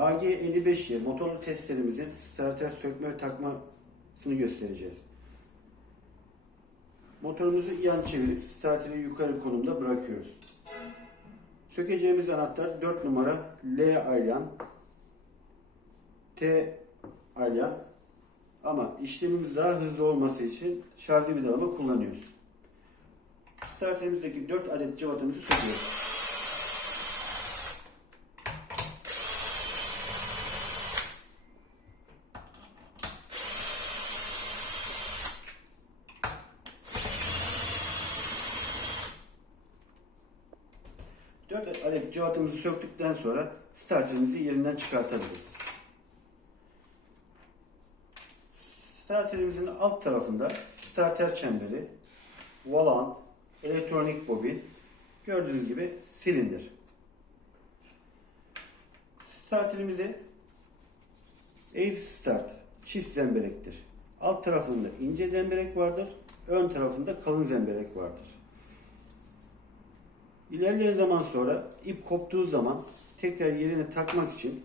AG55'ye motorlu testlerimizin starter sökme ve takmasını göstereceğiz. Motorumuzu yan çevirip starteri yukarı konumda bırakıyoruz. Sökeceğimiz anahtar 4 numara L aylan, T aylan ama işlemimiz daha hızlı olması için şarjlı vidalama kullanıyoruz. Starterimizdeki 4 adet cıvatamızı söküyoruz. Dört adet cıvatamızı söktükten sonra starterimizi yerinden çıkartabiliriz. Starterimizin alt tarafında starter çemberi, volan, elektronik bobin, gördüğünüz gibi silindir. Starterimizi Ace Start çift zemberektir. Alt tarafında ince zemberek vardır, ön tarafında kalın zemberek vardır. İlerleyen zaman sonra ip koptuğu zaman tekrar yerine takmak için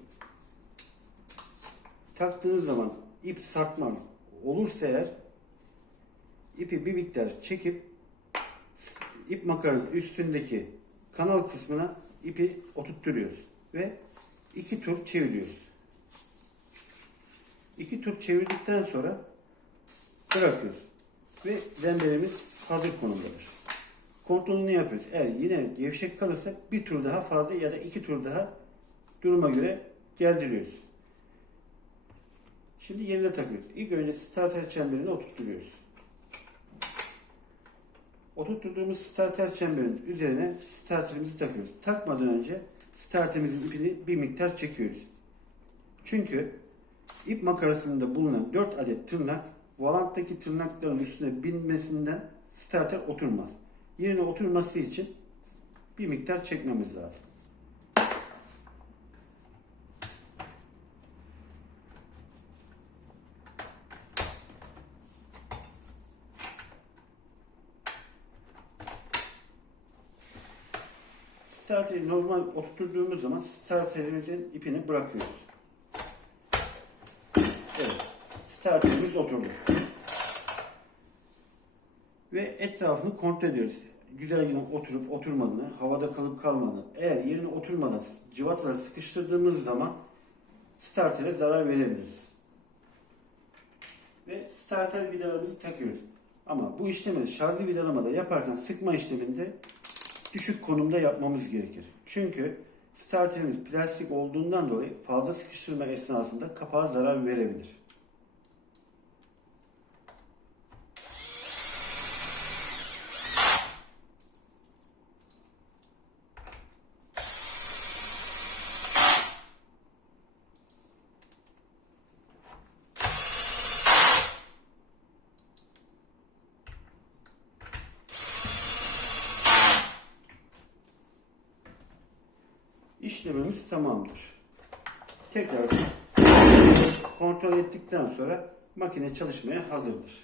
taktığınız zaman ip sarkma olursa eğer ipi bir miktar çekip ip makaranın üstündeki kanal kısmına ipi oturtturuyoruz ve iki tur çeviriyoruz. İki tur çevirdikten sonra bırakıyoruz ve zemberimiz hazır konumdadır kontrolünü yapıyoruz. Eğer yine gevşek kalırsa bir tur daha fazla ya da iki tur daha duruma göre geldiriyoruz. Şimdi yerine takıyoruz. İlk önce starter çemberini oturtturuyoruz. Oturtturduğumuz starter çemberin üzerine starterimizi takıyoruz. Takmadan önce starterimizin ipini bir miktar çekiyoruz. Çünkü ip makarasında bulunan 4 adet tırnak volanttaki tırnakların üstüne binmesinden starter oturmaz yerine oturması için bir miktar çekmemiz lazım. Starteri normal oturttuğumuz zaman starterimizin ipini bırakıyoruz. Evet. Starterimiz oturdu. Ve etrafını kontrol ediyoruz güzel yine oturup oturmadığını, havada kalıp kalmadığını, eğer yerine oturmadan cıvataları sıkıştırdığımız zaman startere zarar verebiliriz. Ve starter vidalarımızı takıyoruz. Ama bu işlemi şarjlı vidalamada yaparken sıkma işleminde düşük konumda yapmamız gerekir. Çünkü starterimiz plastik olduğundan dolayı fazla sıkıştırma esnasında kapağa zarar verebilir. İşlemimiz tamamdır. Tekrar kontrol ettikten sonra makine çalışmaya hazırdır.